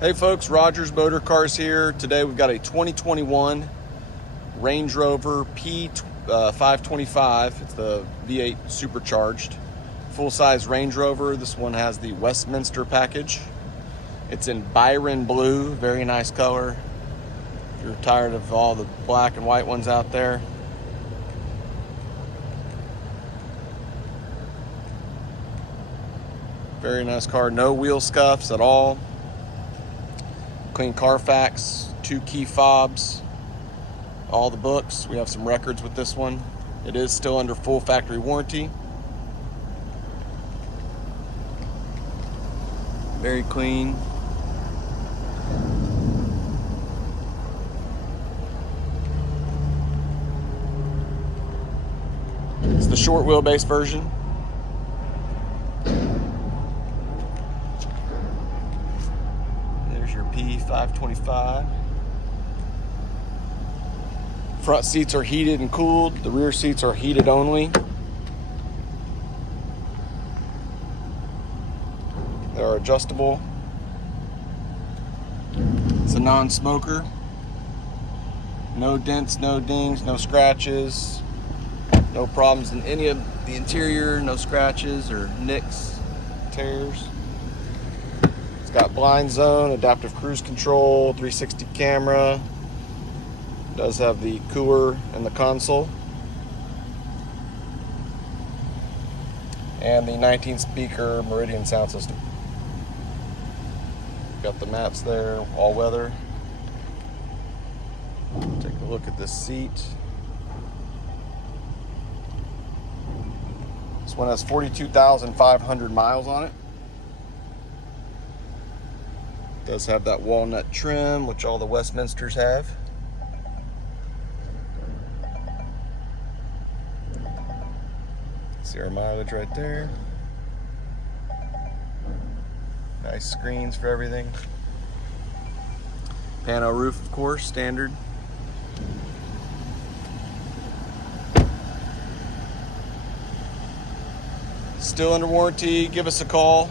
Hey folks, Rogers Motor Cars here. Today we've got a 2021 Range Rover P525. It's the V8 supercharged full-size Range Rover. This one has the Westminster package. It's in Byron blue, very nice color. If you're tired of all the black and white ones out there. Very nice car, no wheel scuffs at all. Clean Carfax, 2 key fobs, all the books. We have some records with this one. It is still under full factory warranty. Very clean. It's the short wheelbase version. There's your P525. Front seats are heated and cooled. The rear seats are heated only. They are adjustable. It's a non-smoker. No dents, no dings, no scratches. No problems in any of the interior, no scratches or nicks, tears. It's got blind zone, adaptive cruise control, 360 camera. It does have the cooler in the console. And the 19 speaker Meridian sound system. Got the maps there, all weather. Take a look at this seat. This one has 42,500 miles on it. It does have that walnut trim, which all the Westminsters have. See our mileage right there. Nice screens for everything. Pano roof, of course, standard. Still under warranty. Give us a call,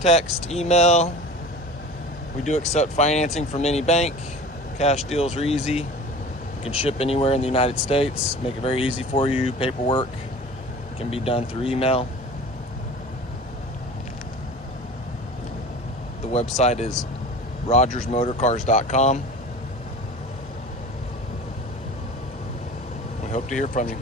text, email. We do accept financing from any bank. Cash deals are easy. You can ship anywhere in the United States. Make it very easy for you. Paperwork can be done through email. The website is rogersmotorcars.com. We hope to hear from you.